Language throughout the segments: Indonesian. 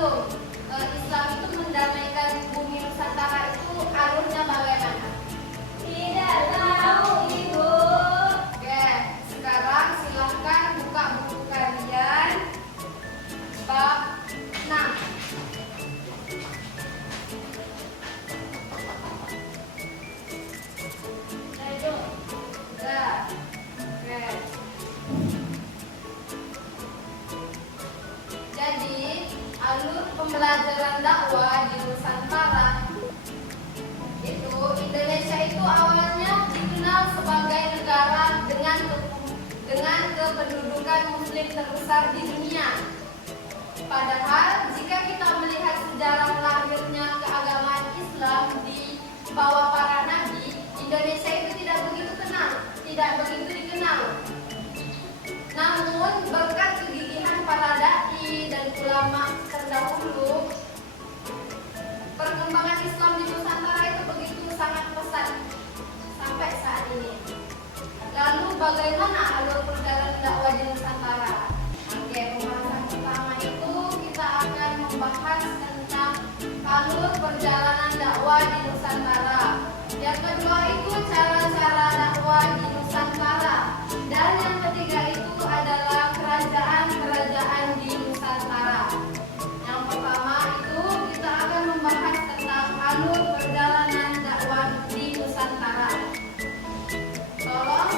belum Islam itu mendamaikan bumi Nusantara itu alurnya bagaimana? Tidak tahu, Ibu. Oke, sekarang silahkan buka buku kalian bab 6. Ayo. Udah. Oke. Jadi, alur pembelajaran dakwah di Nusantara itu Indonesia itu awalnya dikenal sebagai negara dengan kependudukan muslim terbesar di dunia. Padahal jika kita melihat sejarah lahirnya keagamaan Islam di bawah para nabi, Indonesia itu tidak begitu dikenal. Namun berkat kegigihan para dai dan ulama terdahulu, perkembangan Islam di Nusantara itu begitu sangat pesat sampai saat ini. Lalu bagaimana alur perjalanan dakwah di Nusantara? Oke, pembahasan pertama itu kita akan membahas tentang alur perjalanan dakwah di Nusantara. Yang kedua itu cara-cara dakwah di Nusantara. Dan yang ketiga itu adalah kerajaan-kerajaan di Nusantara. Yang pertama itu kita akan membahas tentang alur perjalanan dakwah di Nusantara. Tolong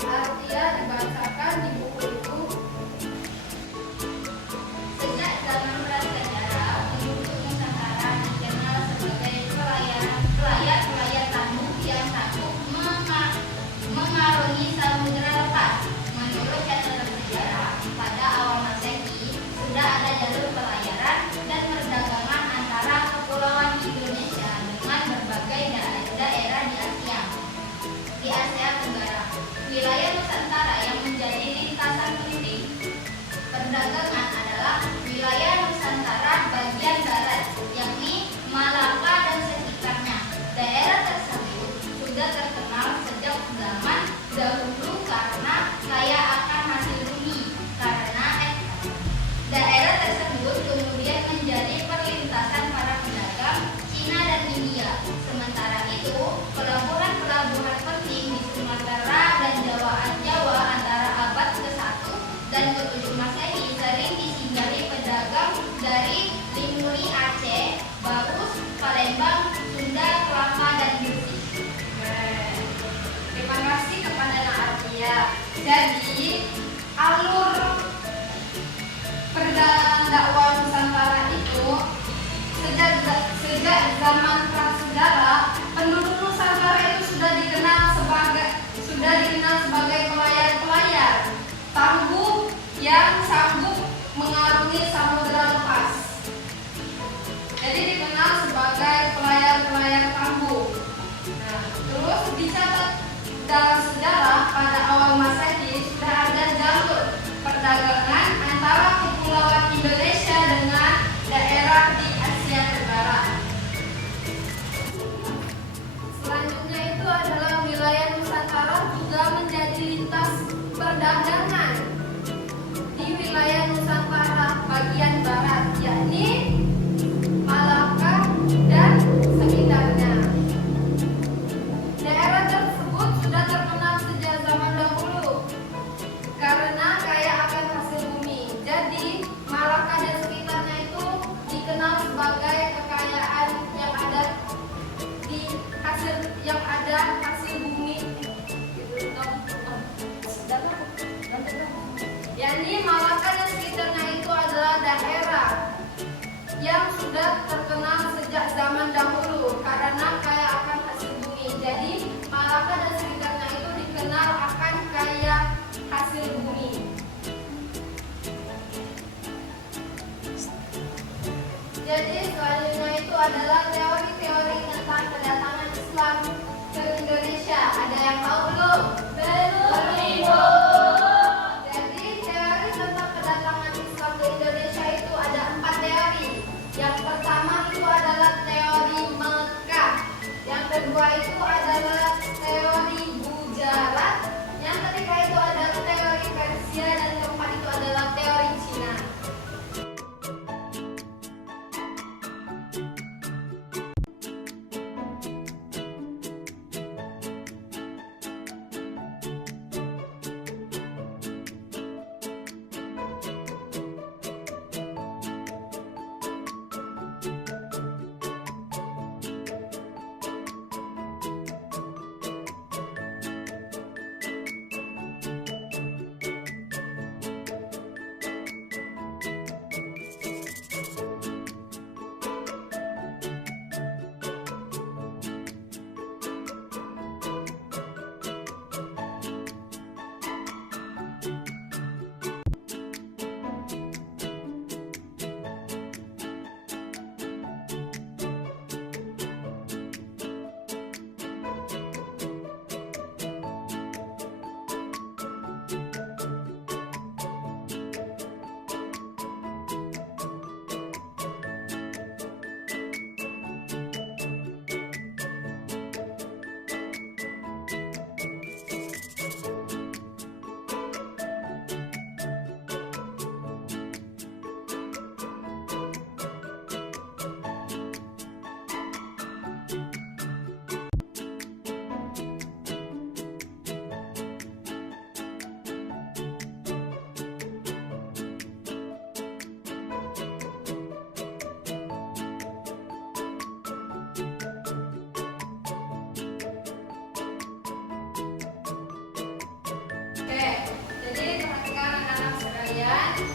Artia dibacakan di buku itu. Sejak zaman prasejarah, penduduk Nusantara dikenal sebagai pelayar tanduk yang sanggup mengarungi samudera lepas. Menurut catatan sejarah, pada awal Masehi sudah ada jalur pelayaran dan perdagangan antara kepulauan Indonesia dengan berbagai daerah di Asia Tenggara. Wilayah Nusantara yang menjadi lintasan penting perdagangan adalah wilayah Nusantara bagian barat, yakni Malaka dan sekitarnya. Daerah tersebut sudah terkenal sejak zaman dahulu karena kaya akan hasil bumi. Daerah tersebut kemudian menjadi perlintasan para pedagang Cina dan India. Sementara itu, pelabuhan-pelabuhan penting di Sumatera dan Jawa antara abad ke-1 dan ke-7 Masehi sering disinggahi pedagang dari Limuri Aceh, Baus, Palembang, Sunda, Kelapa, dan Gresik. Terima kasih kepada Artia. Jadi, alur perjalanan dakwah Nusantara itu sejak zaman prasejarah, penduduk Nusantara itu sudah dikenal sebagai pelayar-pelayar tangguh yang sanggup mengarungi samudera lepas. Jadi dikenal sebagai pelayar-pelayar tangguh. Nah, terus dicatat dalam sejarah pada awal Masehi sudah ada jalur perdagangan antara kepulauan Indonesia dengan daerah di Asia Tenggara. Selanjutnya itu adalah wilayah Nusantara juga menjadi lintas perdagangan di wilayah Nusantara bagian barat, yakni Malaka dan sekitarnya. Daerah tersebut sudah terkenal sejak zaman dahulu karena kaya akan hasil bumi. Jadi Malaka dan sekitarnya itu dikenal sebagai kekayaan yang ada hasil bumi. Yakni Malaka dan sekitarnya itu adalah daerah yang sudah terkenal sejak zaman dahulu karena kaya akan hasil bumi. Jadi Malaka dan sekitarnya itu dikenal akan kaya hasil bumi. Jadi selanjutnya itu adalah teori-teori tentang kedatangan Islam ke Indonesia. Ada yang tahu belum? Belum, Ibu. Jadi teori tentang kedatangan Islam ke Indonesia itu ada 4 teori. Yang pertama itu adalah teori Mekah. Yang kedua itu adalah teori Gujarat. Yang ketiga itu adalah teori Persia dan keempat itu adalah teori Cina.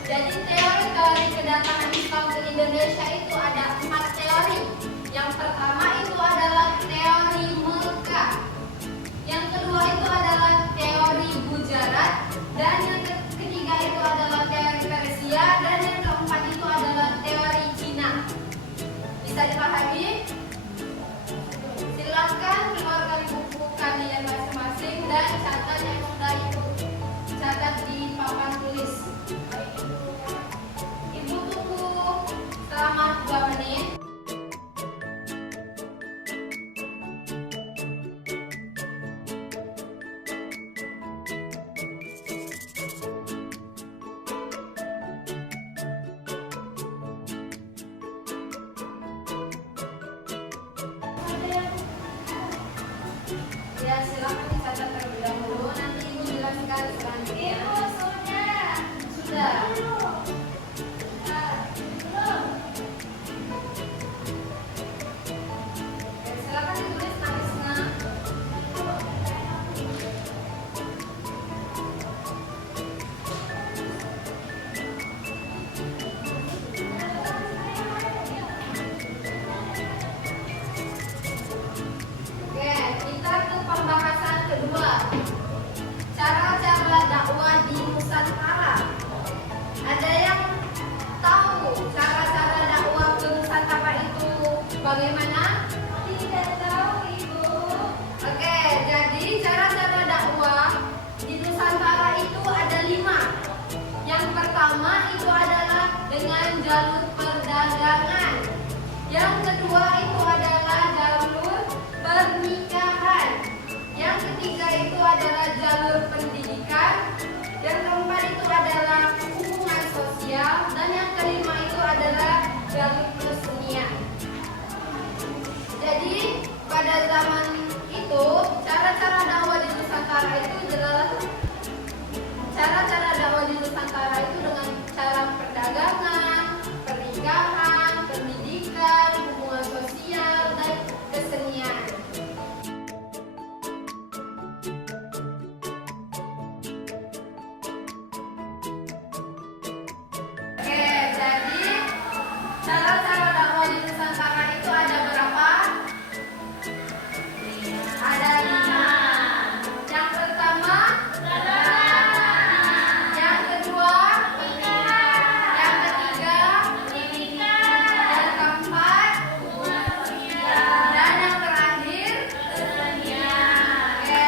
Jadi teori kedatangan Islam ke Indonesia itu ada 4 teori. Yang pertama itu adalah teori Mekah. Yang kedua itu adalah teori Gujarat. Dan yang ketiga itu adalah teori Persia. Dan yang keempat itu adalah teori Cina. Bisa dipahami? Silakan keluarkan buku kalian masing-masing dan catat yang sudah itu. Catat di papan tulis. Ibu tunggu selama 2 menit. Ya, silakan dicatat terlebih dahulu. Nanti ibu jelaskan selanjutnya. Sudah. Silakan ditulis tulisnya. Oke, kita ke pembahasan kedua. Cara-cara dakwah di Nusantara. Ada yang tahu cara-cara dakwah ke Nusantara itu bagaimana? Tidak tahu, Ibu. Oke, jadi cara-cara dakwah di Nusantara itu ada 5. Yang pertama itu adalah dengan jalur perdagangan. Yang kedua itu adalah jalur pernikahan. Yang ketiga itu adalah jalur pendidikan. Yang keempat itu adalah hubungan sosial. Dan yang kelima itu adalah jalur kesenian. Jadi pada zaman itu cara-cara dakwah di Nusantara itu adalah cara-cara dakwah di Nusantara itu dengan cara perdagangan, pernikahan, pendidikan, hubungan sosial, dan kesenian. Oke, jadi cara-cara dakwah di Nusantara itu ada berapa? Ada 5. Yang pertama, yang kedua, yang ketiga, yang keempat, dan yang terakhir. Oke,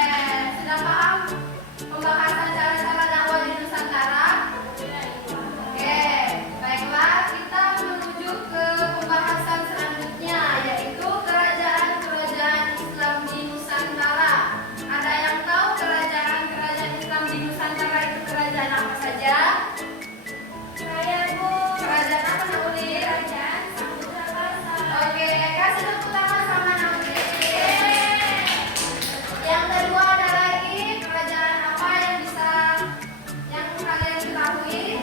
sudah paham pembahasan cara-cara dakwah di Nusantara? Oke, baiklah, kita menuju ke pembahasan selanjutnya, yaitu kerajaan-kerajaan Islam di Nusantara. Ada yang tahu kerajaan-kerajaan Islam di Nusantara itu kerajaan apa saja? Saya, Bu. Kerajaan apa, Nauli? Kerajaan Samudra Pasar. Oke, kasih tepuk tangan sama Nauli. Yang kedua ada lagi kerajaan apa yang kalian ketahui?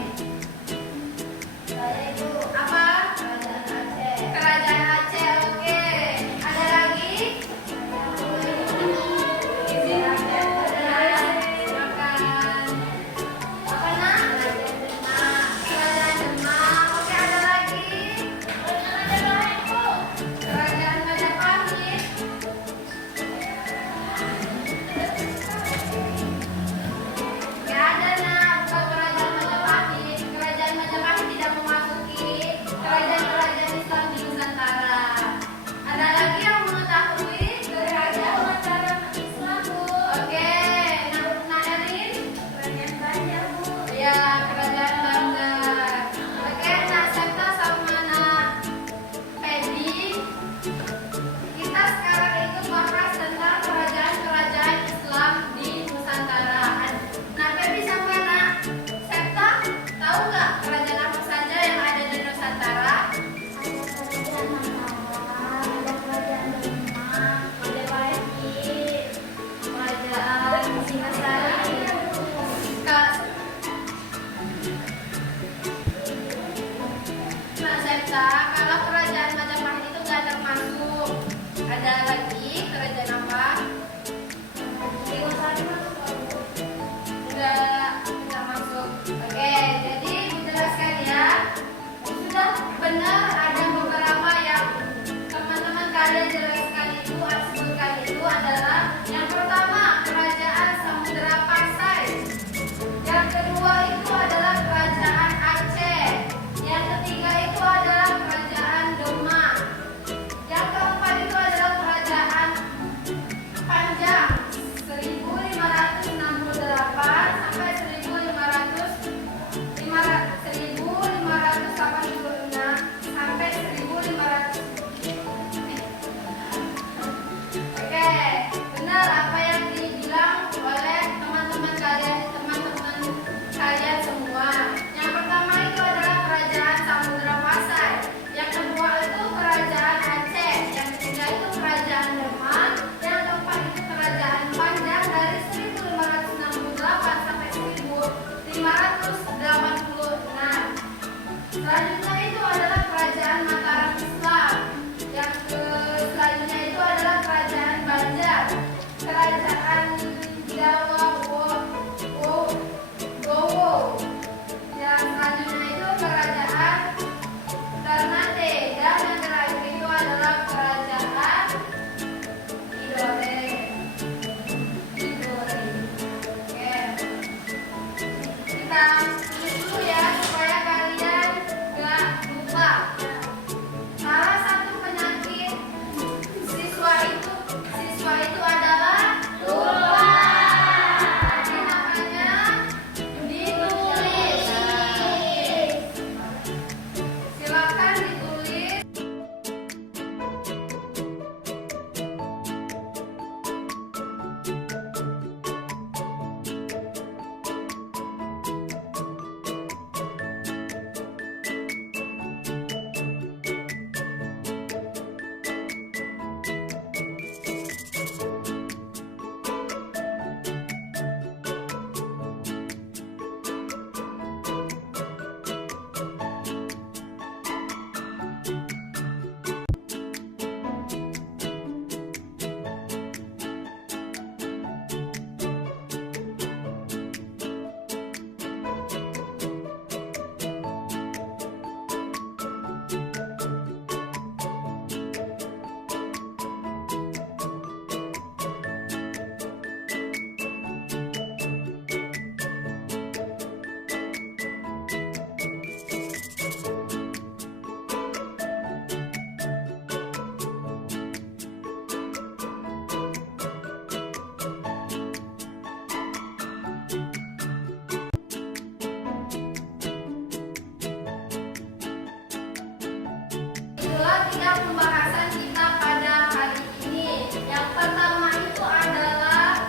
Saya, Ibu. Apa? Kerajaan Aceh. Kerajaan Aceh, oke. Ada lagi? Izin. Silakan. Apa, Nak? Kerajaan Demak. Oke, ada lagi? Kerajaan Majapahit. Nggak ada, Nak, bukan kerajaan Majapahit. Kerajaan Majapahit tidak memasuki kerajaan-kerajaan Islam di Nusantara. Ada lagi yang mengetahui kerajaan Mataram Islam, Bu? Oke, Nak Erin? Kerajaan Banjar, Bu. Ya, kerajaan Banjar. Oke, Nak Septa sama Nak Fedi. Kita sekarang itu bahas tentang kerajaan-kerajaan Islam di Nusantara. Nah, Feby sama Nak Septa, tahu nggak kerajaan apa saja yang ada di Nusantara? Ada kerajaan Demak, Majapahit, kerajaan Singasari. Nah, Septa, kalau kerajaan Majapahit itu nggak termasuk. Ada lagi kerajaan apa? Singasari masuk. Enggak masuk. Oke, jadi dijelaskan Selanjutnya itu adalah kerajaan Mataram Islam. Yang selanjutnya itu adalah kerajaan Banjar, kerajaan Jawa Gowo. Yang selanjutnya itu kerajaan Ternate, dan yang terakhir itu adalah kerajaan Tidore. Oke, kita tulis dulu ya supaya kalian gak lupa. Salah satu penyakit siswa itu adalah lupa. Jadi makanya ditulis. Silakan ditulis. Itulah 3 pembahasan kita pada hari ini. Yang pertama itu adalah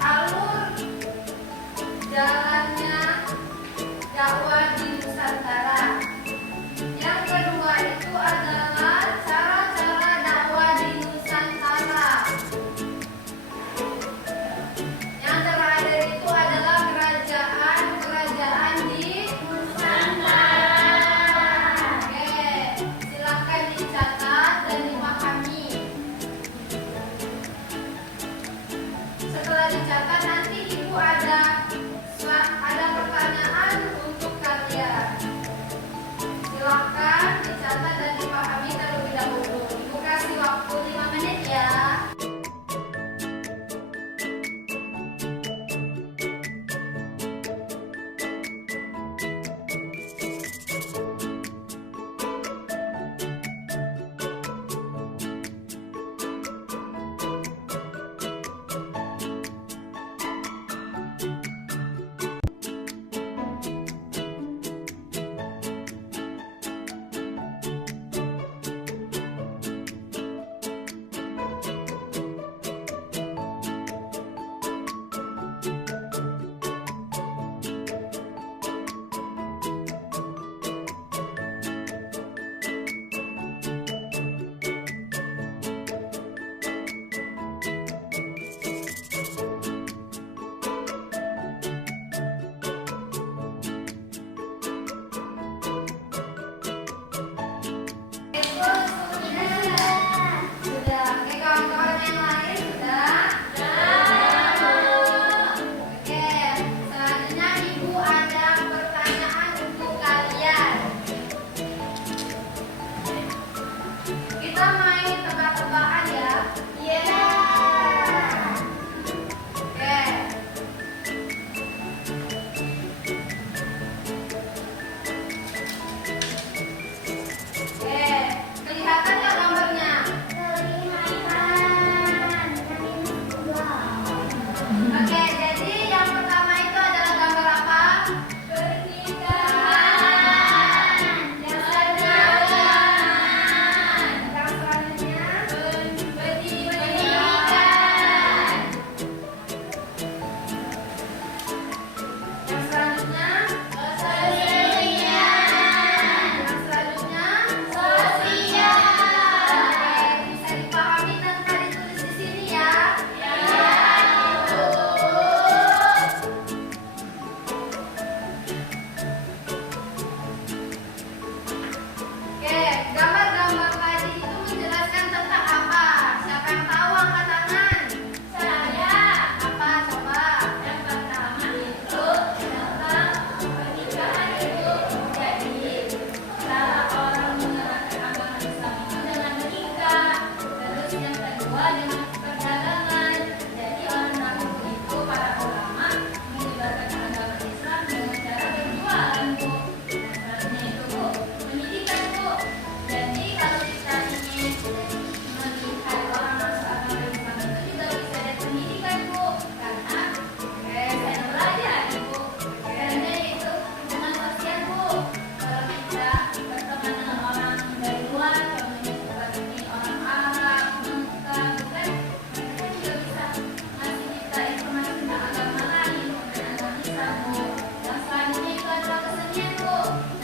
alur jalannya dakwah di Nusantara. Yang kedua itu adalah cara-cara dakwah di Nusantara. Yang terakhir itu adalah kerajaan di Nusantara. Oke. Lalu